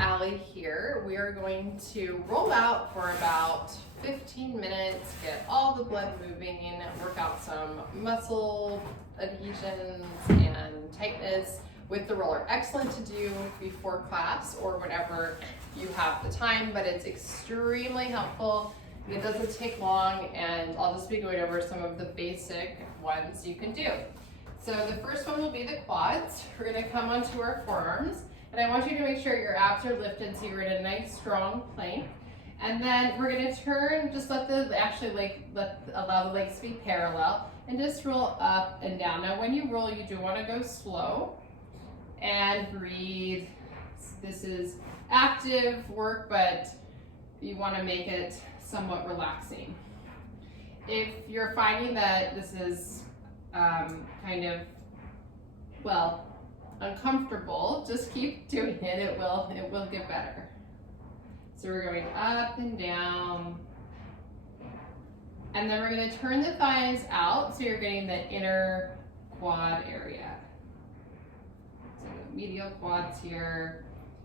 alley here. We are going to roll out for about 15 minutes, get all the blood moving, work out some muscle adhesions and tightness with the roller. Excellent to do before class or whenever you have the time, but it's extremely helpful. It doesn't take long, and I'll just be going over some of the basic ones you can do. So the first one will be the quads. We're going to come onto our forearms, and I want you to make sure your abs are lifted so you're in a nice strong plank. And then we're going to turn, just allow the legs to be parallel, and just roll up and down. Now when you roll, you do want to go slow and breathe. This is active work, but you want to make it somewhat relaxing. If you're finding that this is kind of, well, uncomfortable, just keep doing it. It will get better. So we're going up and down. And then we're going to turn the thighs out so you're getting the inner quad area. So the medial quads here.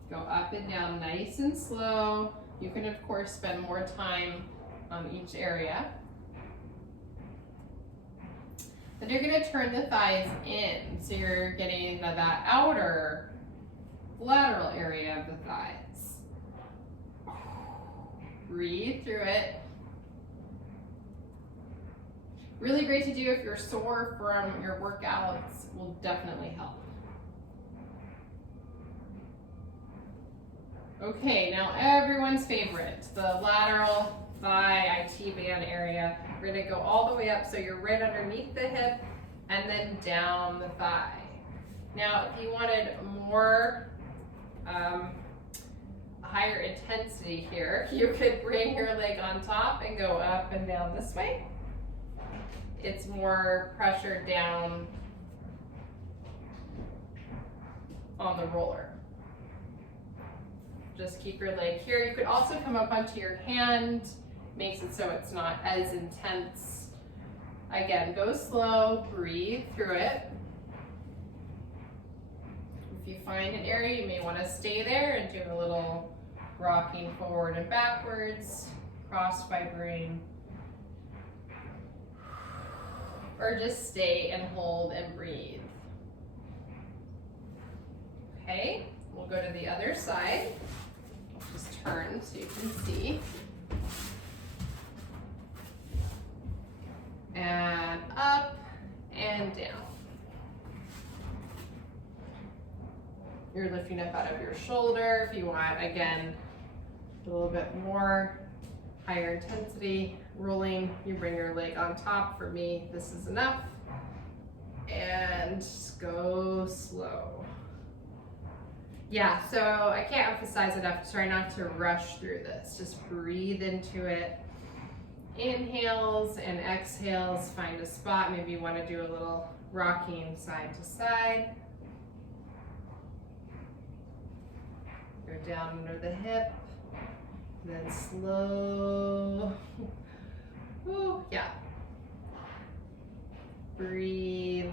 Go up and down nice and slow. You can, of course, spend more time on each area. Then you're going to turn the thighs in, so you're getting that outer lateral area of the thighs. Breathe through it. Really great to do if you're sore from your workouts, will definitely help. Okay, now everyone's favorite, the lateral thigh IT band area. We're going to go all the way up so you're right underneath the hip and then down the thigh. Now, if you wanted more higher intensity here, you could bring your leg on top and go up and down this way. It's more pressure down on the roller. Just keep your leg here. You could also come up onto your hand, makes it so it's not as intense. Again, go slow, breathe through it. If you find an area, you may want to stay there and do a little rocking forward and backwards, cross fibering, or just stay and hold and breathe. Okay, we'll go to the other side. Just turn so you can see. And up and down. You're lifting up out of your shoulder. If you want, again, a little bit more higher intensity rolling, you bring your leg on top. For me, this is enough. And just go slow. Yeah, so I can't emphasize enough, try not to rush through this. Just breathe into it. Inhales and exhales, find a spot. Maybe you want to do a little rocking side to side. Go down under the hip, then slow. Ooh, yeah. Breathe.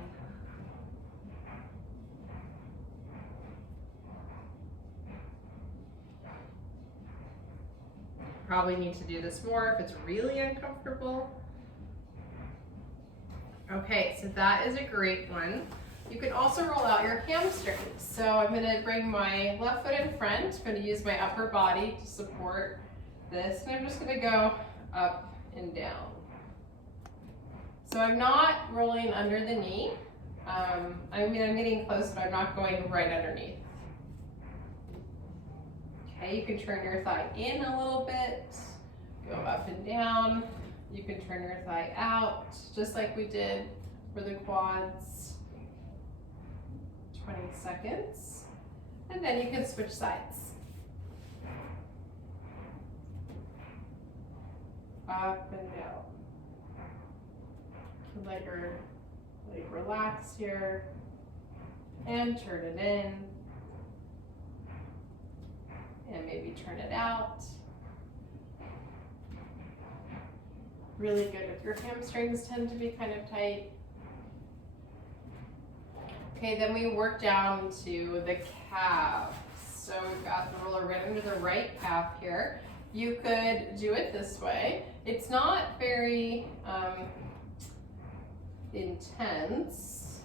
Probably need to do this more if it's really uncomfortable. Okay, so that is a great one. You can also roll out your hamstrings. So I'm going to bring my left foot in front. I'm going to use my upper body to support this, and I'm just going to go up and down. So I'm not rolling under the knee. I mean, I'm getting close, but I'm not going right underneath. Okay, you can turn your thigh in a little bit, go up and down. You can turn your thigh out, just like we did for the quads. 20 seconds. And then you can switch sides. Up and down. You can let your leg relax here and turn it in. And maybe turn it out. Really good if your hamstrings tend to be kind of tight. Okay, then we work down to the calves. So we've got the roller right under the right calf here. You could do it this way. It's not very intense.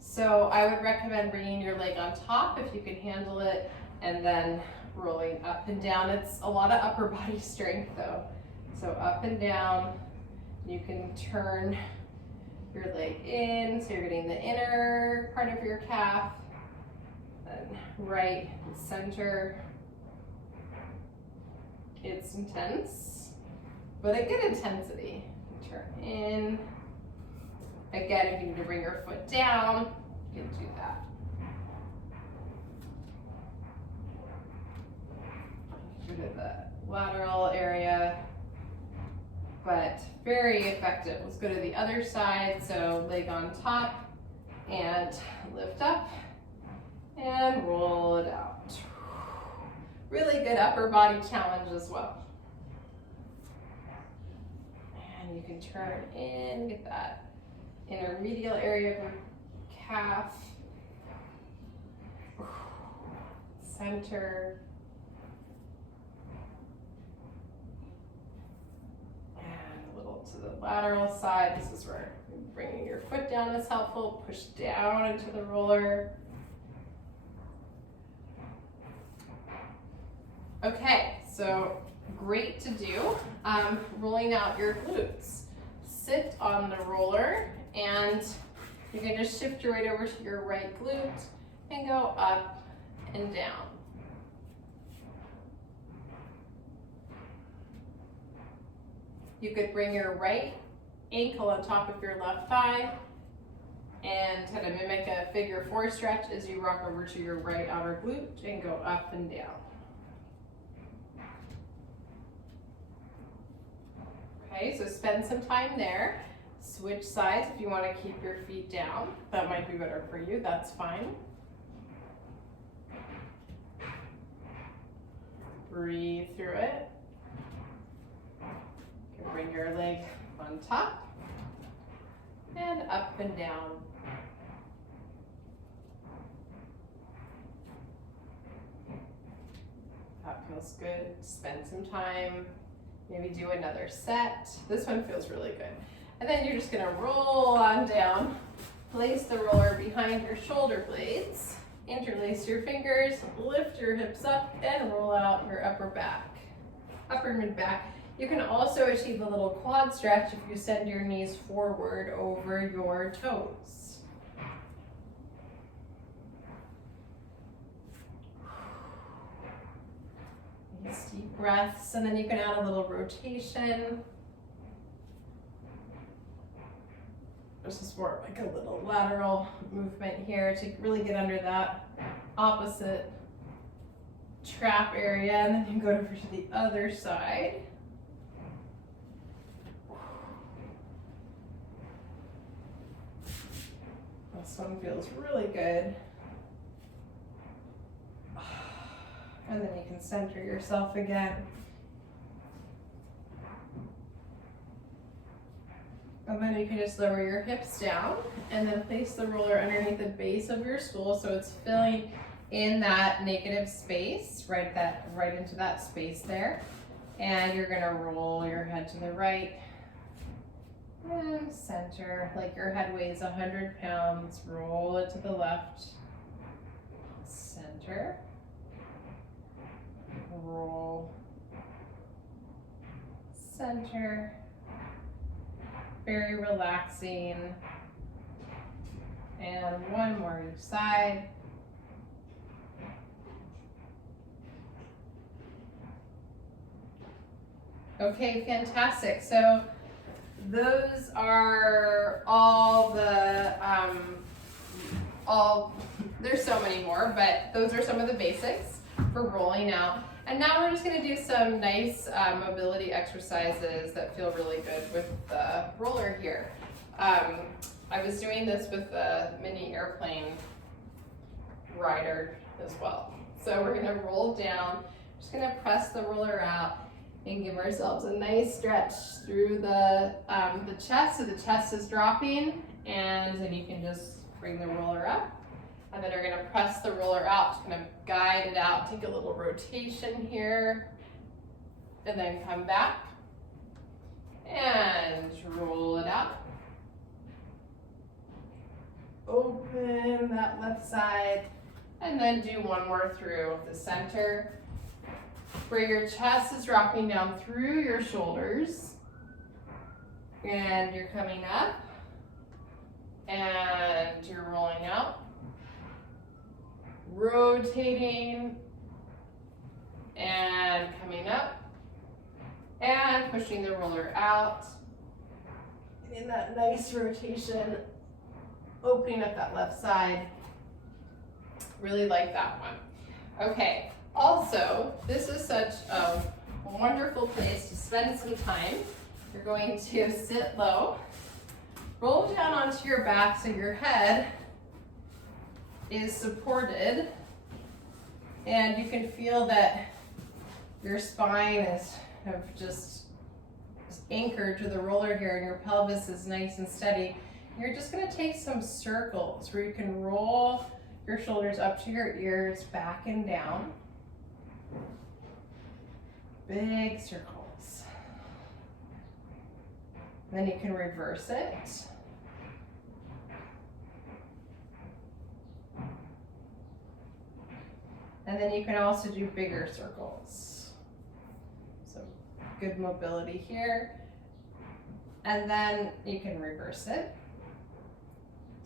So I would recommend bringing your leg on top if you can handle it, and then rolling up and down. It's a lot of upper body strength though. So up and down, you can turn your leg in, so you're getting the inner part of your calf, then right, center. It's intense, but a good intensity. Turn in. Again, if you need to bring your foot down, you can do that. Go to the lateral area, but very effective. Let's go to the other side. So leg on top and lift up and roll it out. Really good upper body challenge as well. And you can turn in, get that intermedial area of your calf. Center. To the lateral side. This is where bringing your foot down is helpful. Push down into the roller. Okay, so great to do. Rolling out your glutes. Sit on the roller and you can just shift your weight over to your right glute and go up and down. You could bring your right ankle on top of your left thigh and kind of mimic a figure 4 stretch as you rock over to your right outer glute and go up and down. Okay, so spend some time there. Switch sides if you want to keep your feet down. That might be better for you, that's fine. Breathe through it. Bring your leg on top and up and down. That feels good. Spend some time. Maybe do another set. This one feels really good. And then you're just gonna roll on down. Place the roller behind your shoulder blades. Interlace your fingers, lift your hips up, and roll out your upper mid back. You can also achieve a little quad stretch if you send your knees forward over your toes. Nice deep breaths, and then you can add a little rotation. This is more like a little lateral movement here to really get under that opposite trap area, and then you go over to the other side. This one feels really good. And then you can center yourself again. And then you can just lower your hips down and then place the roller underneath the base of your stool so it's filling in that negative space, right into that space there. And you're gonna roll your head to the right and center, like your head weighs 100 pounds, roll it to the left, center, roll, center. Very relaxing. And one more each side. Okay, fantastic. So those are all the, there's so many more, but those are some of the basics for rolling out. And now we're just gonna do some nice mobility exercises that feel really good with the roller here. I was doing this with a mini airplane rider as well. So we're gonna roll down, just gonna press the roller out and give ourselves a nice stretch through the chest. So the chest is dropping, and then you can just bring the roller up. And then you're gonna press the roller out, just gonna guide it out, take a little rotation here, and then come back and roll it out. Open that left side, and then do one more through the center, where your chest is dropping down through your shoulders, and you're coming up, and you're rolling out, rotating, and coming up, and pushing the roller out, in that nice rotation, opening up that left side. Really like that one. Okay, also, this is such a wonderful place to spend some time. You're going to sit low, roll down onto your back so your head is supported, and you can feel that your spine is kind of just anchored to the roller here, and your pelvis is nice and steady. You're just going to take some circles where you can roll your shoulders up to your ears, back and down. Big circles. And then you can reverse it. And then you can also do bigger circles. So good mobility here. And then you can reverse it.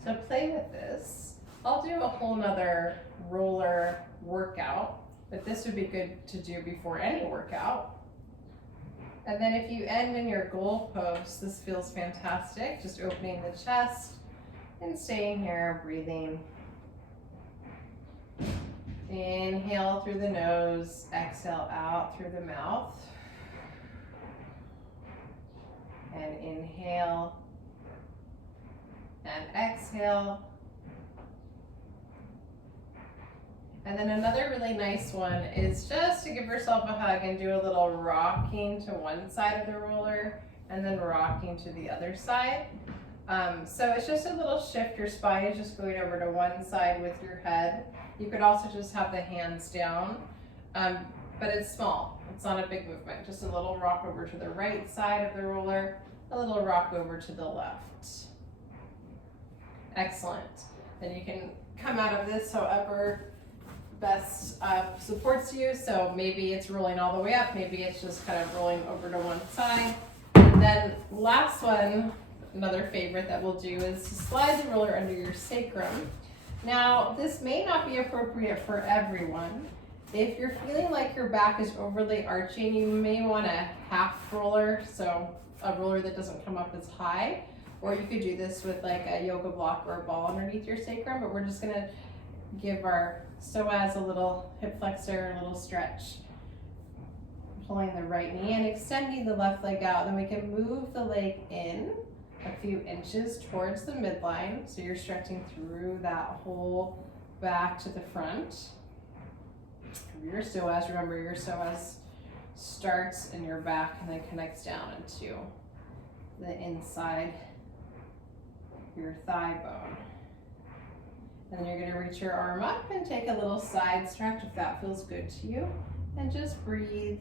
So play with this. I'll do a whole nother roller workout, but this would be good to do before any workout. And then if you end in your goal pose, this feels fantastic. Just opening the chest and staying here, breathing. Inhale through the nose, exhale out through the mouth. And inhale and exhale. And then another really nice one is just to give yourself a hug and do a little rocking to one side of the roller and then rocking to the other side. So it's just a little shift. Your spine is just going over to one side with your head. You could also just have the hands down, but it's small. It's not a big movement. Just a little rock over to the right side of the roller, a little rock over to the left. Excellent. Then you can come out of this however best supports you. So maybe it's rolling all the way up, maybe it's just kind of rolling over to one side. And then last one, another favorite that we'll do is to slide the roller under your sacrum. Now, this may not be appropriate for everyone. If you're feeling like your back is overly arching, you may want a half roller, so a roller that doesn't come up as high. Or you could do this with like a yoga block or a ball underneath your sacrum, but we're just gonna give our psoas a little hip flexor, a little stretch. Pulling the right knee and extending the left leg out. Then we can move the leg in a few inches towards the midline. So you're stretching through that whole back to the front. Your psoas, remember your psoas starts in your back and then connects down into the inside your thigh bone. And then you're going to reach your arm up and take a little side stretch if that feels good to you. And just breathe.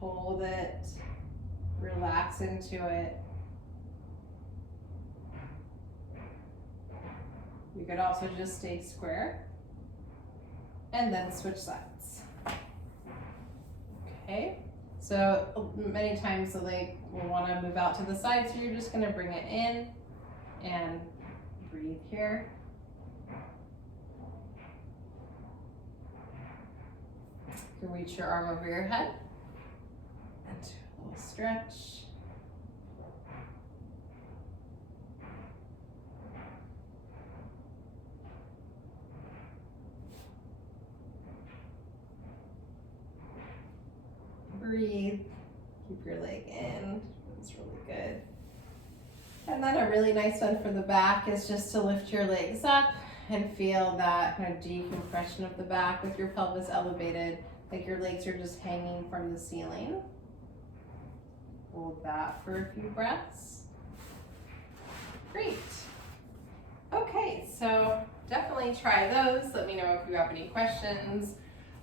Hold it. Relax into it. You could also just stay square and then switch sides. Okay, so many times the leg will want to move out to the side, so you're just going to bring it in and breathe here. You can reach your arm over your head and do a little stretch. Breathe, keep your leg in, it's really good. And then a really nice one for the back is just to lift your legs up and feel that kind of decompression of the back with your pelvis elevated, like your legs are just hanging from the ceiling. Hold that for a few breaths. Great. Okay, so definitely try those. Let me know if you have any questions.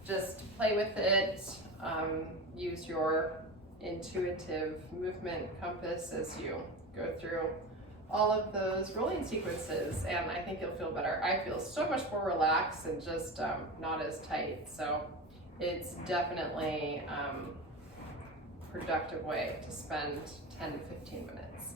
Just play with it. Use your intuitive movement compass as you go through all of those rolling sequences, and I think you'll feel better. I feel so much more relaxed and just not as tight, so it's definitely a productive way to spend 10 to 15 minutes.